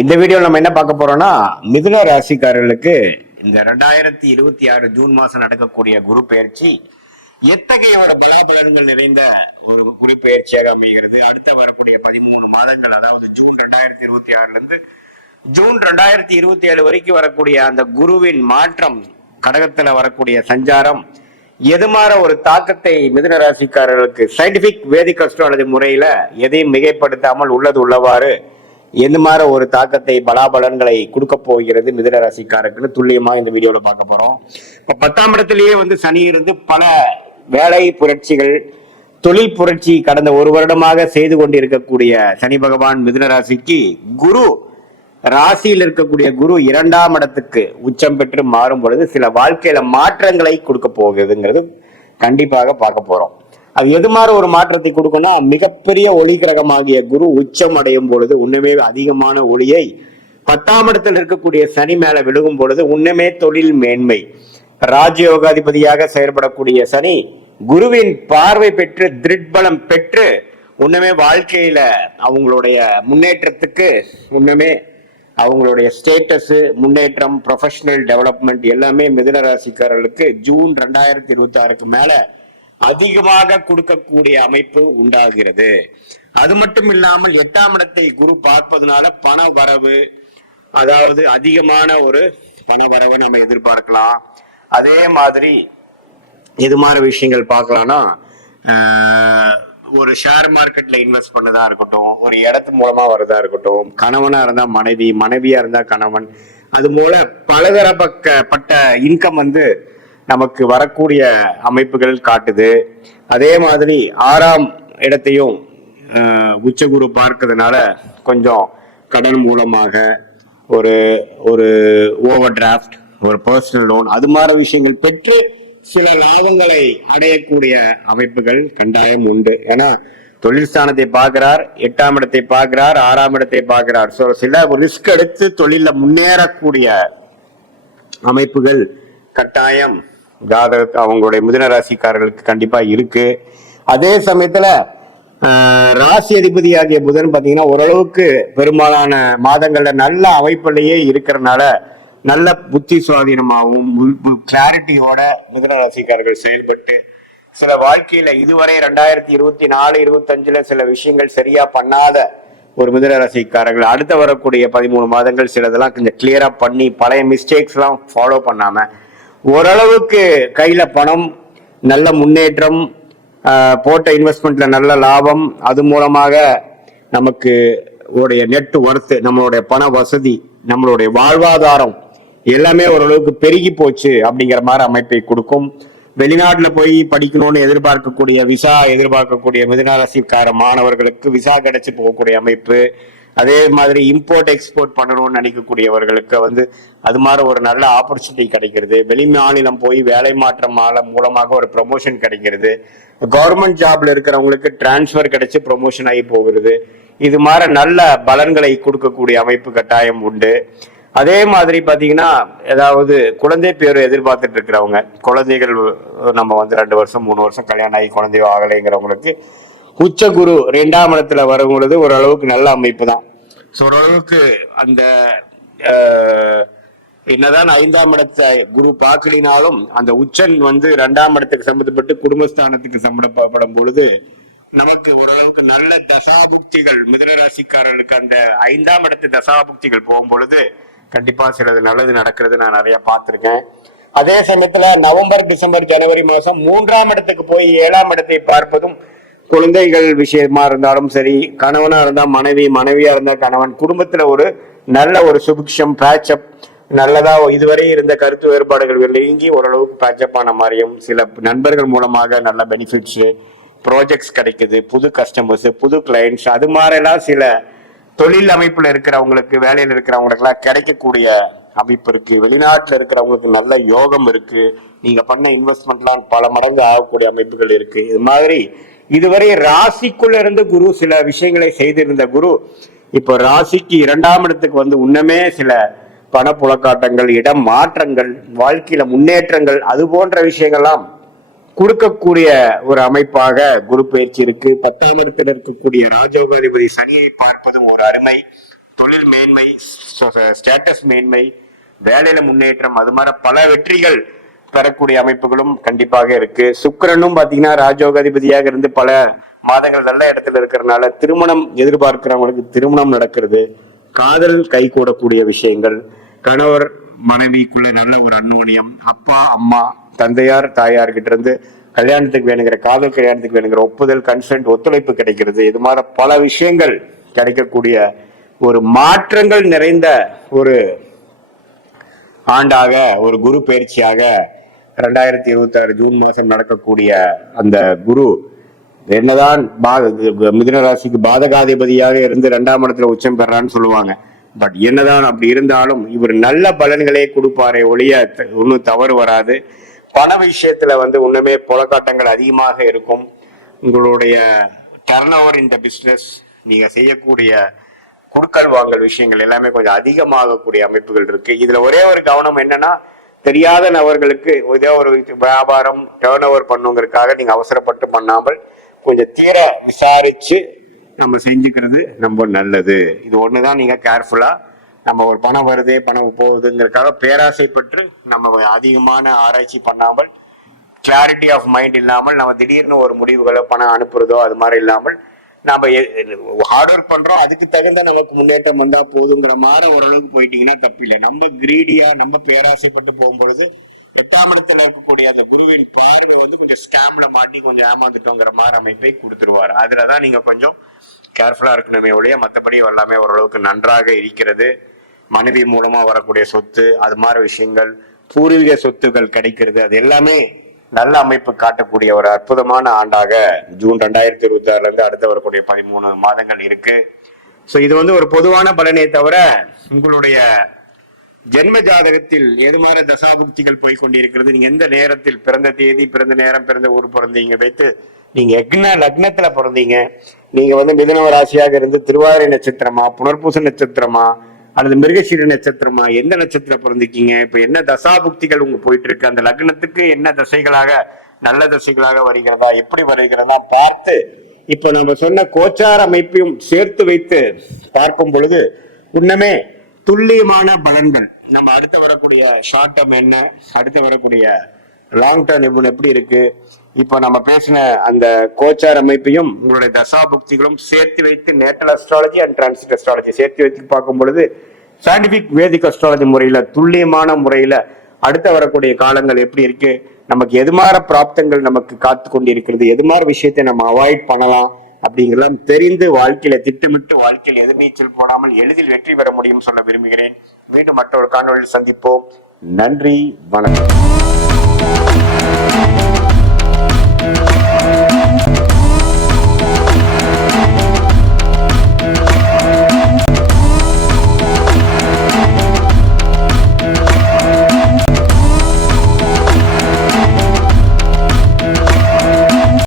இந்த வீடியோ நம்ம என்ன பார்க்க போறோம்னா, மிதுன ராசிக்காரர்களுக்கு இந்த 2026 ஜூன் மாசம் நடக்கக்கூடிய குரு பெயர்ச்சி எத்தகைய ஒரு பலாபலன்கள் நிறைந்த ஒரு குரு பெயர்ச்சியாக அமைகிறது. அடுத்த வரக்கூடிய 13 மாதங்கள், அதாவது ஜூன் 2026 இருந்து ஜூன் 2027 வரைக்கும் வரக்கூடிய அந்த குருவின் மாற்றம், கடகத்துல வரக்கூடிய சஞ்சாரம் எதுமாற ஒரு தாக்கத்தை மிதுன ராசிக்காரர்களுக்கு சயின்டிபிக் வேதிக் அஸ்ட்ராலஜி முறையில எதையும் மிகைப்படுத்தாமல் உள்ளது உள்ளவாறு எந்த மாதிரி ஒரு தாக்கத்தை பலாபலன்களை கொடுக்க போகிறது மிதுன ராசிக்காரருக்கு துல்லியமா இந்த வீடியோல பார்க்க போறோம். இப்ப 10ஆம் இடத்திலேயே சனி இருந்து பல வேலை புரட்சிகள், தொழில் புரட்சி கடந்த ஒரு வருடமாக செய்து கொண்டிருக்கக்கூடிய சனி பகவான் மிதுன ராசிக்கு குரு ராசியில் இருக்கக்கூடிய குரு 2ஆம் இடத்துக்கு உச்சம் பெற்று மாறும் பொழுது சில வாழ்க்கையில மாற்றங்களை கொடுக்க போகுதுங்கிறது கண்டிப்பாக பார்க்க போறோம். அது எது மாதிரி ஒரு மாற்றத்தை கொடுக்கும்னா, மிகப்பெரிய ஒளி கிரகமாகிய குரு உச்சம் அடையும் பொழுது உண்மையே அதிகமான ஒளியை 10ஆம் இடத்தில் இருக்கக்கூடிய சனி மேல விழுகும் பொழுது உண்மையே தொழில் மேன்மை, ராஜயோகாதிபதியாக செயல்படக்கூடிய சனி குருவின் பார்வை பெற்று திருட்பலம் பெற்று உண்மையே வாழ்க்கையில அவங்களுடைய முன்னேற்றத்துக்கு, உண்மையே அவங்களுடைய ஸ்டேட்டஸ் முன்னேற்றம், ப்ரொஃபஷனல் டெவலப்மெண்ட் எல்லாமே மிதுன ராசிக்காரர்களுக்கு ஜூன் 2026க்கு மேல அதிகமாக கொடுக்கக்கூடிய அமைப்பு உண்டாகிறது. அது மட்டும் இல்லாமல் 8ஆம் இடத்தை குரு பார்ப்பதனால பண வரவு, அதாவது அதிகமான ஒரு பண வரவை நம்ம எதிர்பார்க்கலாம். அதே மாதிரி இது மாதிரி விஷயங்கள் பார்க்கலாம்னா, ஒரு ஷேர் மார்க்கெட்ல இன்வெஸ்ட் பண்ணதா இருக்கட்டும், ஒரு இடத்து மூலமா வரதா இருக்கட்டும், கணவனா இருந்தா மனைவி, மனைவியா இருந்தா கணவன், அது போல பலதரப்பட்ட இன்கம் நமக்கு வரக்கூடிய அமைப்புகள் காட்டுது. அதே மாதிரி 6ஆம் இடத்தையும் உச்சகுரு பார்க்கிறதுனால கொஞ்சம் கடன் மூலமாக ஒரு ஒரு ஓவர் டிராஃப்ட், ஒரு பர்சனல் லோன், அது மாதிரி விஷயங்கள் பெற்று சில லாபங்களை அடையக்கூடிய அமைப்புகள் கண்டாயம் உண்டு. ஏன்னா தொழில் ஸ்தானத்தை பார்க்கிறார், 8ஆம் இடத்தை பார்க்கிறார், 6ஆம் இடத்தை பார்க்கிறார். ஸோ சில ரிஸ்க் எடுத்து தொழில முன்னேறக்கூடிய அமைப்புகள் கட்டாயம் அவங்களுடைய மிதுன ராசிக்காரர்களுக்கு கண்டிப்பா இருக்கு. அதே சமயத்துல ராசி அதிபதி ஆகிய புதன் பாத்தீங்கன்னா ஓரளவுக்கு பெரும்பாலான மாதங்கள்ல நல்ல அமைப்பிலேயே இருக்கிறதுனால நல்ல புத்தி சுவாதீனமாகவும் கிளாரிட்டியோட மிதுன ராசிக்காரர்கள் செயல்பட்டு சில வாழ்க்கையில இதுவரை 2024-25 சில விஷயங்கள் சரியா பண்ணாத ஒரு மிதுன ராசிக்காரர்கள் அடுத்த வரக்கூடிய 13 மாதங்கள் சிலதெல்லாம் கொஞ்சம் கிளியரா பண்ணி பழைய மிஸ்டேக்ஸ் எல்லாம் ஃபாலோ பண்ணாம ஓரளவுக்கு கையில பணம், நல்ல முன்னேற்றம், போட்ட இன்வெஸ்ட்மெண்ட்ல நல்ல லாபம், அது மூலமாக நமக்கு உடைய நெட் ஒர்த், நம்மளுடைய பண வசதி, நம்மளுடைய வாழ்வாதாரம் எல்லாமே ஓரளவுக்கு பெருகி போச்சு அப்படிங்கிற மாதிரி அமைப்பை கொடுக்கும். வெளிநாட்டுல போய் படிக்கணும்னு எதிர்பார்க்கக்கூடிய, விசா எதிர்பார்க்கக்கூடிய மிதுன ராசிக்கார மாணவர்களுக்கு விசா கிடைச்சு போகக்கூடிய அமைப்பு, அதே மாதிரி இம்போர்ட் எக்ஸ்போர்ட் பண்ணணும்னு நினைக்கக்கூடியவர்களுக்கு அது மாதிரி ஒரு நல்ல ஆப்பர்ச்சுனிட்டி கிடைக்கிறது. வெளி மாநிலம் போய் வேலை மாற்றம் மூலமாக ஒரு ப்ரமோஷன் கிடைக்கிறது. கவர்மெண்ட் ஜாப்ல இருக்கிறவங்களுக்கு டிரான்ஸ்பர் கிடைச்சு ப்ரமோஷன் ஆகி போகிறது. இது மாதிரி நல்ல பலன்களை கொடுக்கக்கூடிய அமைப்பு கட்டாயம் உண்டு. அதே மாதிரி பாத்தீங்கன்னா, ஏதாவது குழந்தை பேர் எதிர்பார்த்துட்டு இருக்கிறவங்க, குழந்தைகள் நம்ம 2 வருஷம் 3 வருஷம் கல்யாணம் ஆகி குழந்தை ஆகலைங்கிறவங்களுக்கு உச்ச குரு 2ஆம் இடத்துல வரும் பொழுது ஓரளவுக்கு நல்ல அமைப்பு தான். ஓரளவுக்கு அந்த என்னதான் 5ஆம் இடத்தை குரு பார்க்கலினாலும் அந்த உச்சன் 2ஆம் இடத்துக்கு சம்பந்தப்பட்டு குடும்பஸ்தானத்துக்கு சம்பந்தப்படும் பொழுது நமக்கு ஓரளவுக்கு நல்ல தசாபுக்திகள், மிதுன ராசிக்காரர்களுக்கு அந்த 5ஆம் இடத்து தசாபுக்திகள் போகும் பொழுது கண்டிப்பா சிலது நல்லது நடக்கிறது நான் நிறைய பார்த்திருக்கேன். அதே சமயத்துல நவம்பர், டிசம்பர், ஜனவரி மாசம் 3ஆம் இடத்துக்கு போய் 7ஆம் இடத்தை பார்ப்பதும் குழந்தைகள் விஷயமா இருந்தாலும் சரி, கணவனா இருந்தா மனைவி, மனைவியா இருந்தா கணவன், குடும்பத்துல ஒரு நல்ல ஒரு சுபிக்ஷம், பேட்சப், நல்லதா இதுவரை இருந்த கருத்து வேறுபாடுகள் நீங்கி ஓரளவுக்கு பேட்சப் ஆன மாதிரியும், சில நண்பர்கள் மூலமாக நல்ல பெனிஃபிட்ஸ், ப்ராஜெக்ட்ஸ் கிடைக்குது, புது கஸ்டமர்ஸ், புது கிளைண்ட்ஸ், அது மாதிரிலாம் சில தொழில் அமைப்புல இருக்கிறவங்களுக்கு, வேலையில இருக்கிறவங்களுக்கு எல்லாம் கிடைக்கக்கூடிய அமைப்பு இருக்கு. வெளிநாட்டுல இருக்கிறவங்களுக்கு நல்ல யோகம் இருக்கு. நீங்க பண்ண இன்வெஸ்ட்மெண்ட்லாம் பல மடங்கு ஆகக்கூடிய அமைப்புகள் இருக்கு. இது மாதிரி இதுவரை ராசிக்குள்ள இருந்து குரு சில விஷயங்களை செய்திருந்த குரு இப்போ ராசிக்கு 2ஆம் இடத்துக்கு உன்னமே சில பணப்புழக்காட்டங்கள், இடம் மாற்றங்கள், வாழ்க்கையில முன்னேற்றங்கள், அது போன்ற விஷயங்கள்லாம் கொடுக்கக்கூடிய ஒரு அமைப்பாக குரு பயிற்சி இருக்கு. 10ஆம் இடத்தில் இருக்கக்கூடிய ராஜயோகாதிபதி சனியை பார்ப்பதும் ஒரு அருமை. தொழில் மேன்மை, ஸ்டேட்டஸ் மேன்மை, வேலையில முன்னேற்றம், அது மாதிரி பல வெற்றிகள் பெறக்கூடிய அமைப்புகளும் கண்டிப்பாக இருக்கு. சுக்கிரனும் பாத்தீங்கன்னா ராஜோகாதிபதியாக இருந்து பல மாதங்கள் நல்ல இடத்துல இருக்கிறதுனால திருமணம் எதிர்பார்க்கிறவங்களுக்கு திருமணம் நடக்கிறது, காதல் கை கூடக்கூடிய விஷயங்கள், கணவர் மனைவிக்குள்ள நல்ல ஒரு அந்யோன்யம், அப்பா அம்மா தந்தையார் தாயார் கிட்ட இருந்து கல்யாணத்துக்கு வேணுங்கிற காதல் கல்யாணத்துக்கு வேணுங்கிற ஒப்புதல், கன்சென்ட், ஒத்துழைப்பு கிடைக்கிறது. இது மாதிரி பல விஷயங்கள் கிடைக்கக்கூடிய ஒரு மாற்றங்கள் நிறைந்த ஒரு ஆண்டாக, ஒரு குரு பயிற்சியாக 2026 ஜூன் மாதம் நடக்கக்கூடிய அந்த குரு என்னதான் மிதுன ராசிக்கு பாதகாதிபதியாக இருந்து 2ஆம் இடத்துல உச்சம் பெறான்னு சொல்லுவாங்க. பட் என்னதான் அப்படி இருந்தாலும் இவர் நல்ல பலன்களே கொடுப்பாரே ஒழிய ஒன்னும் தவறு வராது. பண விஷயத்துல ஒண்ணுமே புலக்காட்டங்கள் அதிகமாக இருக்கும். உங்களுடைய டர்ன் ஓவர் இந்த பிசினஸ், நீங்க செய்யக்கூடிய குடுக்கல் வாங்கல் விஷயங்கள் எல்லாமே கொஞ்சம் அதிகமாகக்கூடிய அமைப்புகள் இருக்கு. இதுல ஒரே ஒரு கவனம் என்னன்னா, தெரியாத நபர்களுக்கு ஏதோ ஒரு வியாபாரம் டர்ன் ஓவர் பண்ணுங்கிறதுக்காக நீங்க அவசரப்பட்டு பண்ணாமல் கொஞ்சம் தீர விசாரிச்சு நம்ம செஞ்சுக்கிறது ரொம்ப நல்லது. இது ஒண்ணுதான் நீங்க கேர்ஃபுல்லா, நம்ம ஒரு பணம் வருது பணம் போகுதுங்கிறதுக்காக பேராசைப்பட்டு நம்ம அதிகமான ஆராய்ச்சி பண்ணாமல், கிளாரிட்டி ஆஃப் மைண்ட் இல்லாமல் நம்ம திடீர்னு ஒரு முடிவுகளை பணம் அனுப்புறதோ அது மாதிரி இல்லாமல் நம்ம ஹார்ட் ஒர்க் பண்றோம், அதுக்கு தகுந்த நமக்கு முன்னேற்றம் வந்தா போதுங்கிற மாதிரி ஓரளவுக்கு போயிட்டீங்கன்னா தப்பில்லை. நம்ம கிரீடியா நம்ம பேராசைப்பட்டு போகும்பொழுது 8ஆம் இடத்துல இருக்கக்கூடிய அந்த குருவின் பார்வை கொஞ்சம் ஸ்கேம்ல மாட்டி கொஞ்சம் ஏமாந்துட்டோங்கிற மாதிரி அமைப்பை கொடுத்துருவாரு. அதுலதான் நீங்க கொஞ்சம் கேர்ஃபுல்லா இருக்கணுமே ஒழிய மற்றபடி எல்லாமே ஓரளவுக்கு நன்றாக இருக்கிறது. மனைவி மூலமா வரக்கூடிய சொத்து, அது மாதிரி விஷயங்கள், பூர்வீக சொத்துக்கள் கிடைக்கிறது, அது எல்லாமே நல்ல அமைப்பு காட்டக்கூடிய ஒரு அற்புதமான ஆண்டாக ஜூன் 2026 இருந்து அடுத்த வரக்கூடிய 13 மாதங்கள் இருக்கு. ஸோ இது ஒரு பொதுவான பலனே தவிர உங்களுடைய ஜென்ம ஜாதகத்தில் எது மாதிரி தசாபுக்திகள் போய் கொண்டிருக்கிறது, நீங்க எந்த நேரத்தில் பிறந்த தேதி, பிறந்த நேரம், பிறந்த ஊர் பிறந்தீங்க வைத்து நீங்க லக்னத்துல பிறந்தீங்க, நீங்க மிதுன ராசியாக இருந்து திருவாதிரை நட்சத்திரமா, புனர்பூச நட்சத்திரமா அல்லது மிருகசீர நட்சத்திரமா, எந்த நட்சத்திரம் பிறந்திருக்கீங்க, இப்ப என்ன தசாபுக்திகள் உங்க போயிட்டு இருக்கு, அந்த லக்னத்துக்கு என்ன தசைகளாக நல்ல தசைகளாக வருகிறதா, எப்படி வருகிறதா பார்த்து இப்ப நம்ம சொன்ன கோச்சார அமைப்பையும் சேர்த்து வைத்து பார்க்கும் பொழுது உண்மையே துல்லியமான பலன்கள். நம்ம அடுத்து வரக்கூடிய ஷார்ட் டேர்ம் என்ன, அடுத்து வரக்கூடிய லாங் டேர்ம் எப்படி இருக்கு, இப்ப நம்ம பேசின அந்த கோச்சார் அமைப்பையும் உங்களுடைய தசாபுக்திகளும் சேர்த்து வைத்து natal astrology and transit astrology சேர்த்து வைத்து பார்க்கும் பொழுது சயின்டிபிக் வேதிக் அஸ்ட்ராலஜி முறையில துல்லியமான முறையில அடுத்த வரக்கூடிய காலங்கள் எப்படி இருக்கு, நமக்கு எது மாதிரி பிராப்தங்கள் நமக்கு காத்து கொண்டிருக்கிறது, எது மாதிரி விஷயத்தை நம்ம அவாய்ட் பண்ணலாம் அப்படிங்கலாம் தெரிந்து வாழ்க்கையில திட்டமிட்டு வாழ்க்கையில் எதிர்நீச்சல் போடாமல் எளிதில் வெற்றி பெற முடியும் சொல்ல விரும்புகிறேன். மீண்டும் மற்றொரு காணொலியில் சந்திப்போம். நன்றி, வணக்கம்.